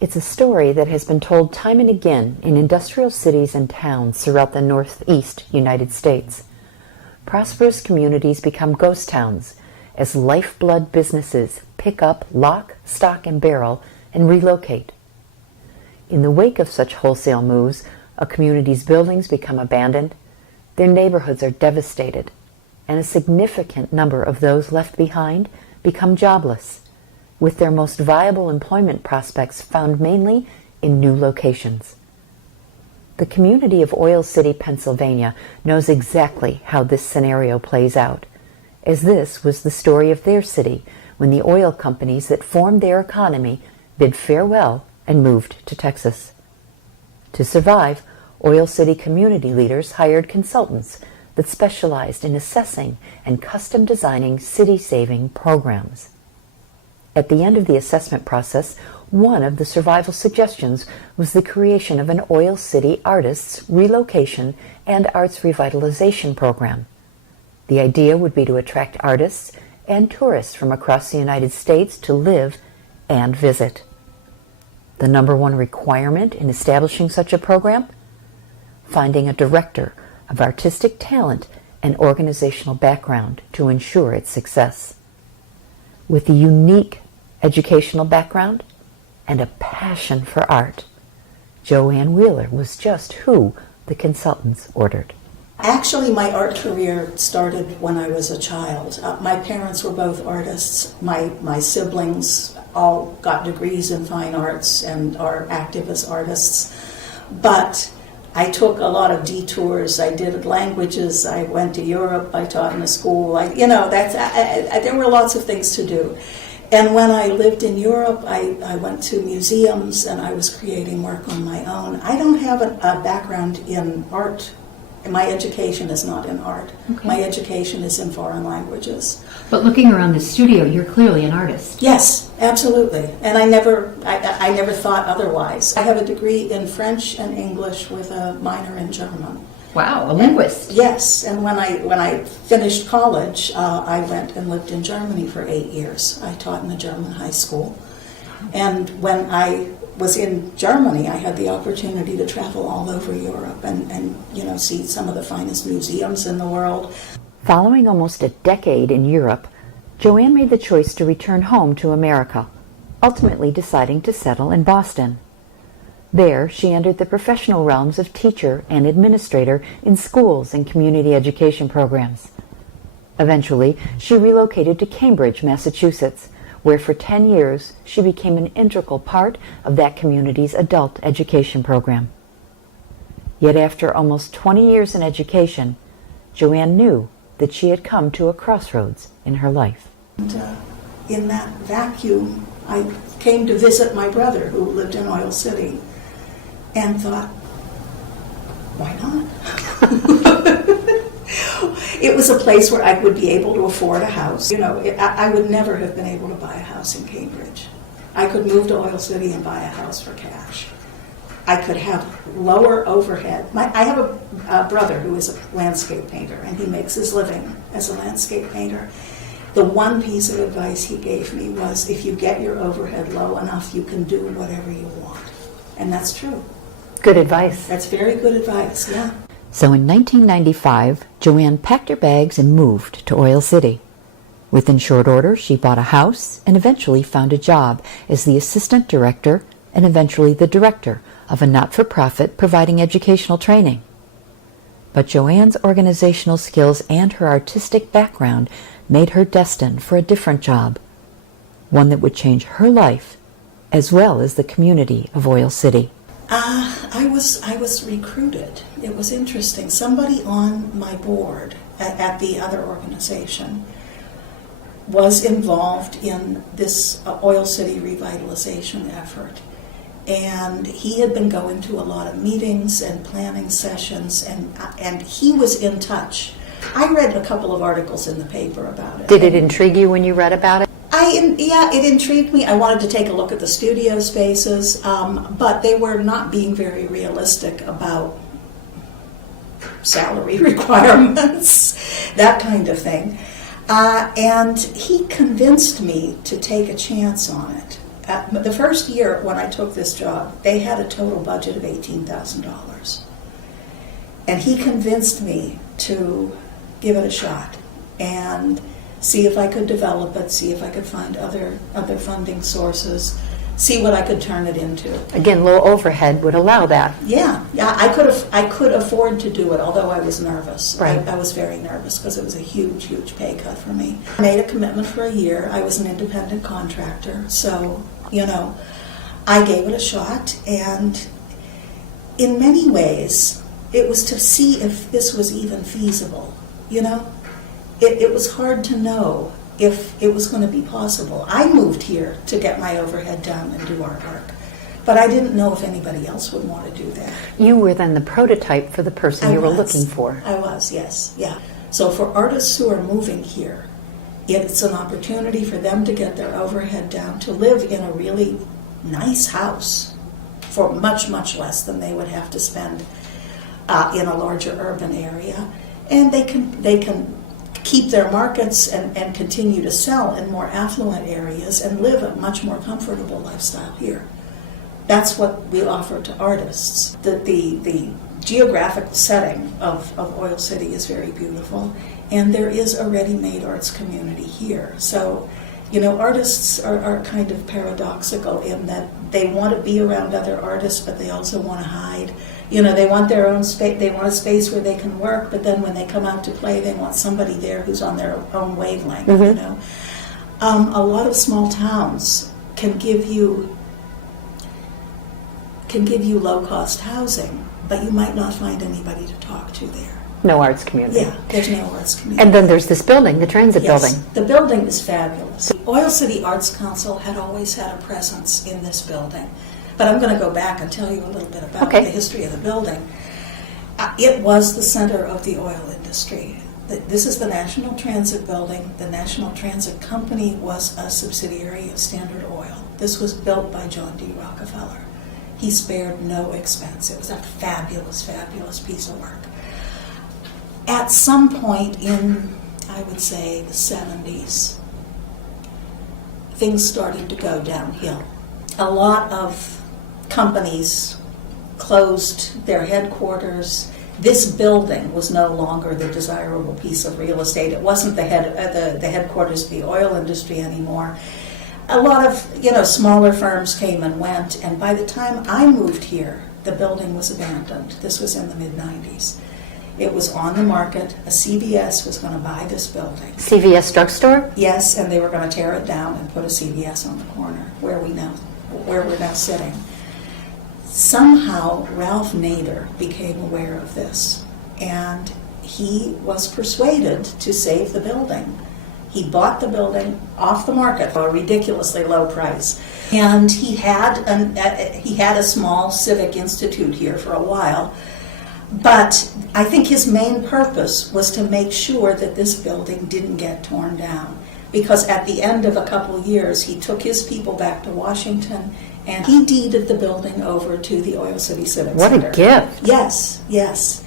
It's a story that has been told time and again in industrial cities and towns throughout the Northeast United States. Prosperous communities become ghost towns as lifeblood businesses pick up lock, stock, and barrel and relocate. In the wake of such wholesale moves, a community's buildings become abandoned, their neighborhoods are devastated, and a significant number of those left behind become jobless, with their most viable employment prospects found mainly in new locations. The community of Oil City, Pennsylvania knows exactly how this scenario plays out, as this was the story of their city when the oil companies that formed their economy bid farewell and moved to Texas. To survive, Oil City community leaders hired consultants that specialized in assessing and custom designing city-saving programs. At the end of the assessment process, one of the survival suggestions was the creation of an Oil City Artists Relocation and Arts Revitalization program. The idea would be to attract artists and tourists from across the United States to live and visit. The number one requirement in establishing such a program? Finding a director of artistic talent and organizational background to ensure its success. With a unique educational background and a passion for art, Joanne Wheeler was just who the consultants ordered. Actually, my art career started when I was a child. My parents were both artists. My siblings all got degrees in fine arts and are active as artists. But I took a lot of detours. I did languages. I went to Europe. I taught in a school. There were lots of things to do. And when I lived in Europe, I went to museums and I was creating work on my own. I don't have a background in art. My education is not in art. Okay. My education is in foreign languages. But looking around the studio, you're clearly an artist. Yes, absolutely. And I never thought otherwise. I have a degree in French and English with a minor in German. Wow, a linguist. Yes, and when I finished college, I went and lived in Germany for 8 years. I taught in a German high school. And when I was in Germany, I had the opportunity to travel all over Europe and see some of the finest museums in the world. Following almost a decade in Europe, Joanne made the choice to return home to America, ultimately deciding to settle in Boston. There, she entered the professional realms of teacher and administrator in schools and community education programs. Eventually, she relocated to Cambridge, Massachusetts, where for 10 years she became an integral part of that community's adult education program. Yet after almost 20 years in education, Joanne knew that she had come to a crossroads in her life. And in that vacuum, I came to visit my brother who lived in Oil City and thought, why not? It was a place where I would be able to afford a house. I would never have been able to buy a house in Cambridge. I could move to Oil City and buy a house for cash. I could have lower overhead. I have a brother who is a landscape painter, and he makes his living as a landscape painter. The one piece of advice he gave me was, if you get your overhead low enough, you can do whatever you want. And that's true. Good advice. That's very good advice, yeah. So in 1995, Joanne packed her bags and moved to Oil City. Within short order, she bought a house and eventually found a job as the assistant director and eventually the director of a not-for-profit providing educational training. But Joanne's organizational skills and her artistic background made her destined for a different job, one that would change her life as well as the community of Oil City. I was recruited. It was interesting. Somebody on my board at the other organization was involved in this Oil City revitalization effort. And he had been going to a lot of meetings and planning sessions, and he was in touch. I read a couple of articles in the paper about it. Did it intrigue you when you read about it? It intrigued me. I wanted to take a look at the studio spaces, but they were not being very realistic about salary requirements, that kind of thing. And he convinced me to take a chance on it. The first year when I took this job, they had a total budget of $18,000. And he convinced me to give it a shot and see if I could develop it, see if I could find other funding sources, see what I could turn it into. Again, low overhead would allow that. Yeah, I could afford to do it, although I was nervous. Right. I was very nervous because it was a huge, huge pay cut for me. I made a commitment for a year. I was an independent contractor, so, I gave it a shot, and in many ways, it was to see if this was even feasible, It was hard to know if it was going to be possible. I moved here to get my overhead down and do artwork, but I didn't know if anybody else would want to do that. You were then the prototype for the person you were looking for. I was, yes, yeah. So for artists who are moving here, it's an opportunity for them to get their overhead down, to live in a really nice house for much, much less than they would have to spend in a larger urban area. And they can keep their markets and continue to sell in more affluent areas and live a much more comfortable lifestyle here. That's what we offer to artists. The geographical setting of Oil City is very beautiful, and there is a ready-made arts community here. So, artists are kind of paradoxical in that they want to be around other artists, but they also want to hide. They want their own space. They want a space where they can work, but then when they come out to play, they want somebody there who's on their own wavelength. Mm-hmm. A lot of small towns can give you low-cost housing, but you might not find anybody to talk to there. No arts community. Yeah, there's no arts community. And then there's this building, the transit building. The building is fabulous. The Oil City Arts Council had always had a presence in this building. But I'm going to go back and tell you a little bit about the history of the building. It was the center of the oil industry. This is the National Transit Building. The National Transit Company was a subsidiary of Standard Oil. This was built by John D. Rockefeller. He spared no expense. It was a fabulous, fabulous piece of work. At some point in, I would say, the 70s, things started to go downhill. A lot of companies closed their headquarters. This building was no longer the desirable piece of real estate. It wasn't the headquarters of the oil industry anymore. A lot of smaller firms came and went, and by the time I moved here, the building was abandoned. This was in the mid-90s. It was on the market. A CVS was going to buy this building. CVS drugstore? Yes, and they were going to tear it down and put a CVS on the corner where we're now sitting. Somehow Ralph Nader became aware of this, and he was persuaded to save the building. He bought the building off the market for a ridiculously low price, and he had a small civic institute here for a while. But I think his main purpose was to make sure that this building didn't get torn down, because at the end of a couple of years, he took his people back to Washington and he deeded the building over to the Oil City Civic Center. What a gift. Yes, yes.